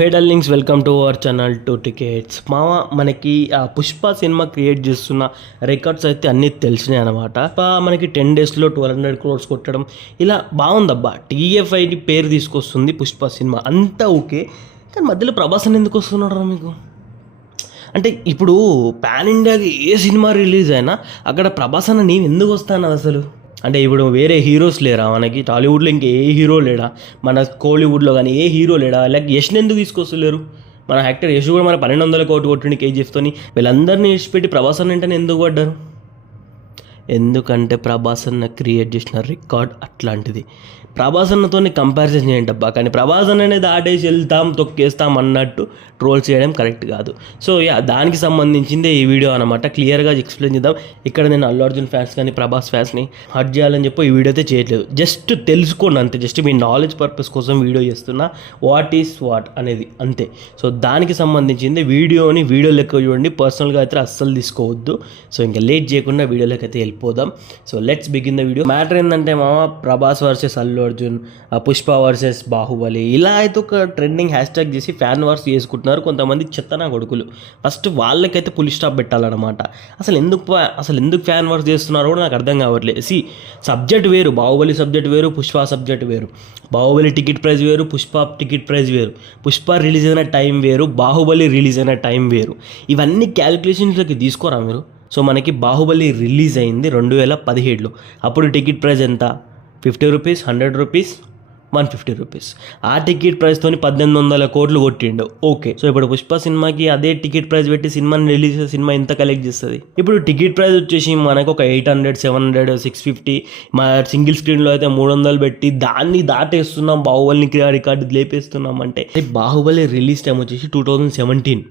Hey darlings, welcome to our channel to tickets. మామ, మనకి ఆ పుష్ప సినిమా క్రియేట్ చేస్తున్న రికార్డ్స్ అయితే అన్నీ తెలిసినాయి అనమాట. మనకి 10 daysలో 1200 crores కొట్టడం ఇలా బాగుందబ్బా. టీఎఫ్ఐడి పేరు తీసుకొస్తుంది పుష్ప సినిమా, అంతా ఓకే. కానీ మధ్యలో ప్రభాస్ అని ఎందుకు వస్తున్నాడు మీకు? అంటే ఇప్పుడు పాన్ ఇండియాకి ఏ సినిమా రిలీజ్ అయినా అక్కడ ప్రభాస్ అన్న నేను ఎందుకు వస్తాను అసలు? అంటే ఇప్పుడు వేరే హీరోస్ లేరా మనకి? టాలీవుడ్లో ఇంక ఏ హీరో లేడా? మన కోలీవుడ్లో కానీ ఏ హీరో లేడా? లైక్ యష్ని ఎందుకు తీసుకొస్తలేరు? మన యాక్టర్ యశ్ కూడా మన 1200 కోట్లు కొట్టిండి కేజీఎఫ్తోని. వీళ్ళందరినీ ఇచ్చిపెట్టి ప్రభాస్ అన్న వెంటనే ఎందుకు పడ్డారు? ఎందుకంటే ప్రభాస్ అన్న క్రియేట్ చేసిన రికార్డ్ అట్లాంటిది. ప్రభాస్ అన్నతోని కంపారిజన్ చేయండి అబ్బా. కానీ ప్రభాస్ అన్ననే దాటేసి వెళ్తాం తొక్కేస్తాం అన్నట్టు ట్రోల్స్ చేయడం కరెక్ట్ కాదు. సో దానికి సంబంధించిందే ఈ వీడియో అనమాట. క్లియర్గా ఎక్స్ప్లెయిన్ చేద్దాం. ఇక్కడ నేను అల్లు అర్జున్ ఫ్యాన్స్ కానీ ప్రభాస్ ఫ్యాన్స్ని హర్ట్ చేయాలని చెప్పి ఈ వీడియో అయితే చేయట్లేదు. జస్ట్ తెలుసుకోండి అంతే. జస్ట్ మీ నాలెడ్జ్ పర్పస్ కోసం వీడియో చేస్తున్నా. వాట్ ఈస్ వాట్ అనేది అంతే. సో దానికి సంబంధించింది వీడియోని వీడియో లెక్క చూడండి. పర్సనల్గా అయితే అస్సలు తీసుకోవద్దు. సో ఇంకా లేట్ చేయకుండా వీడియోలోకి అయితే వెళ్ళిపోదాం. So let's begin the video. Matter ఏంటంటే ప్రభాస్ వర్సెస్ అల్లు అర్జున్, పుష్ప వర్సెస్ బాహుబలి, ఇలా అయితే ఒక ట్రెండింగ్ హ్యాష్ ట్యాగ్ చేసి ఫ్యాన్ వార్స్ చేసుకుంటున్నారు కొంతమంది చెత్తనా కొడుకులు. ఫస్ట్ వాళ్ళకైతే పులి స్టాప్ పెట్టాలన్నమాట. అసలు ఎందుకు ఫ్యాన్ వార్స్ చేస్తున్నారో కూడా నాకు అర్థం కావట్లేదు. సబ్జెక్ట్ వేరు, బాహుబలి సబ్జెక్ట్ వేరు, పుష్ప సబ్జెక్ట్ వేరు. బాహుబలి టికెట్ ప్రైస్ వేరు, పుష్ప టికెట్ ప్రైస్ వేరు. పుష్ప రిలీజ్ అయిన టైం వేరు, బాహుబలి రిలీజ్ అయిన టైం వేరు. ఇవన్నీ క్యాలిక్యులేషన్స్లోకి తీసుకోరా మీరు? సో మనకి బాహుబలి రిలీజ్ అయింది 2017లో. అప్పుడు టికెట్ ప్రైస్ ఎంత? 50 రూపీస్, 100 రూపీస్, 150 రూపీస్. ఆ టికెట్ ప్రైస్తో 1800 కోట్లు కొట్టిండు. ఓకే. సో ఇప్పుడు పుష్ప సినిమాకి అదే టికెట్ ప్రైస్ పెట్టి సినిమాని రిలీజ్ సినిమా ఎంత కలెక్ట్ చేస్తుంది? ఇప్పుడు టికెట్ ప్రైస్ వచ్చేసి మనకు ఒక 800, 700, 650, మా సింగిల్ స్క్రీన్లో అయితే 300 పెట్టి దాన్ని దాటేస్తున్నాం, బాహుబలిని రికార్డు లేపేస్తున్నాం. అంటే బాహుబలి రిలీజ్ టైం వచ్చేసి 2017.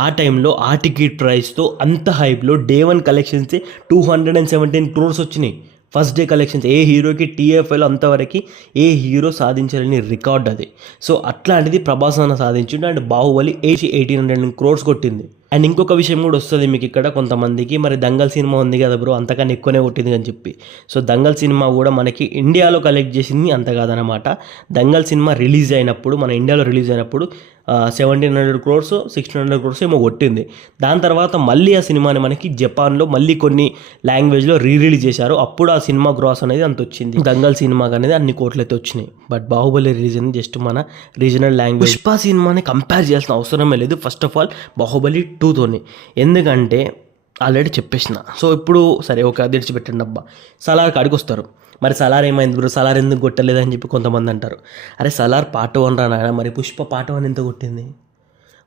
ఆ టైంలో ఆ టికెట్ ప్రైస్తో అంత హైప్లో డే 1 కలెక్షన్సే 217 crores వచ్చినాయి. ఫస్ట్ డే కలెక్షన్స్ ఏ హీరోకి టీఎఫ్ఐలో అంతవరకు ఏ హీరో సాధించాలని రికార్డ్ అది. సో అట్లాంటిది ప్రభాస్ అన్న సాధించిండు. అండ్ బాహుబలి 1800 crores కొట్టింది. అండ్ ఇంకొక విషయం కూడా వస్తుంది మీకు ఇక్కడ కొంతమందికి, మరి దంగల్ సినిమా ఉంది కదా బ్రో, అంతకన్నా ఎక్కువనే కొట్టింది అని చెప్పి. సో దంగల్ సినిమా కూడా మనకి ఇండియాలో కలెక్ట్ చేసింది అంత కాదనమాట. దంగల్ సినిమా రిలీజ్ అయినప్పుడు, మన ఇండియాలో రిలీజ్ అయినప్పుడు 1700 crores, 1600 crores ఏమో కొట్టింది. దాని తర్వాత మళ్ళీ ఆ సినిమాని మనకి జపాన్లో మళ్ళీ కొన్ని లాంగ్వేజ్లో రిలీజ్ చేశారు. అప్పుడు ఆ సినిమా గ్రాస్ అనేది అంత వచ్చింది. దంగల్ సినిమాకి అనేది అన్ని కోట్లు అయితే వచ్చినాయి. బట్ బాహుబలి రిలీజ్ అనేది జస్ట్ మన రీజనల్ లాంగ్వేజ్. పుష్ప సినిమాని కంపేర్ చేయాల్సిన అవసరమే లేదు. ఫస్ట్ ఆఫ్ ఆల్ బాహుబలి 2తోని, ఎందుకంటే ఆల్రెడీ చెప్పేసిన. సో ఇప్పుడు సరే ఓకే, అది విడిచిపెట్టండి అబ్బా. సలార్ కాడికి వస్తారు. మరి సలార్ ఏమైంది బ్రో, సలార్ ఎందుకు కొట్టలేదని చెప్పి కొంతమంది అంటారు. అరే సలార్ పార్ట్ 1 రానా, మరి పుష్ప పార్ట్ 1 ఎంత కొట్టింది?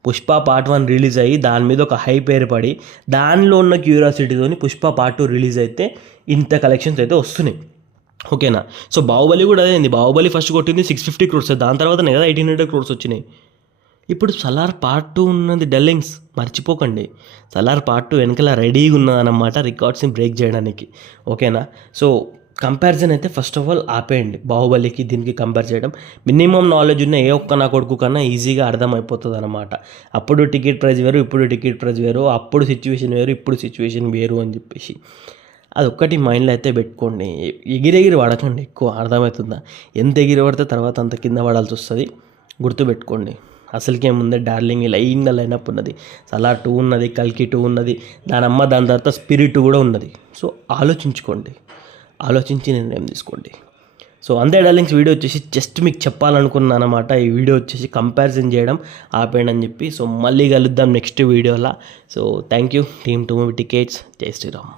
పుష్ప పార్ట్ 1 రిలీజ్ అయ్యి దాని మీద ఒక హైప్ ఏర్పడి దానిలో ఉన్న క్యూరియాసిటీతోని పుష్ప పార్ట్ 2 రిలీజ్ అయితే ఇంత కలెక్షన్స్ అయితే వస్తున్నాయి. ఓకేనా? సో బాహుబలి కూడా అదేంది, బాహుబలి ఫస్ట్ కొట్టింది 650 crores, దాని తర్వాతనే కదా 1800 crores వచ్చినాయి. ఇప్పుడు సలార్ పార్ట్ 2 ఉన్నది డల్లింగ్స్, మర్చిపోకండి. సలార్ పార్ట్ 2 వెనకాల రెడీగా ఉన్నదన్నమాట రికార్డ్స్ని బ్రేక్ చేయడానికి. ఓకేనా? సో కంపారిజన్ అయితే ఫస్ట్ ఆఫ్ ఆల్ ఆపేయండి. బాహుబలికి దీనికి కంపేర్ చేయడం, మినిమం నాలెడ్జ్ ఉన్న ఏ ఒక్క నా కొడుకు కన్నా ఈజీగా అర్థమైపోతుంది అనమాట. అప్పుడు టికెట్ ప్రైస్ వేరు, ఇప్పుడు టికెట్ ప్రైస్ వేరు, అప్పుడు సిచ్యువేషన్ వేరు, ఇప్పుడు సిచ్యువేషన్ వేరు అని చెప్పేసి అదొక్కటి మైండ్లో అయితే పెట్టుకోండి. ఎగిరెగిరి వాడకండి ఎక్కువ, అర్థమవుతుందా? ఎంత ఎగిరి పడితే తర్వాత అంత కింద పడాల్సి వస్తుంది, గుర్తుపెట్టుకోండి. అసలుకేముంది, డార్లింగ్ లైన్గా లైనప్ ఉన్నది, సలార్ 2 ఉన్నది, కల్కి 2 ఉన్నది, దాని తర్వాత స్పిరిట్ కూడా ఉన్నది. సో ఆలోచించుకోండి, ఆలోచించి నిర్ణయం తీసుకోండి. సో అంతే డార్లింగ్స్. వీడియో వచ్చేసి జస్ట్ మీకు చెప్పాలనుకున్నాను అనమాట. ఈ వీడియో వచ్చేసి కంపారిజన్ చేయడం ఆపేయండి అని చెప్పి. సో మళ్ళీ కలుద్దాం నెక్స్ట్ వీడియోలో. So thank you team 2 tickets. జై శ్రీరామ్.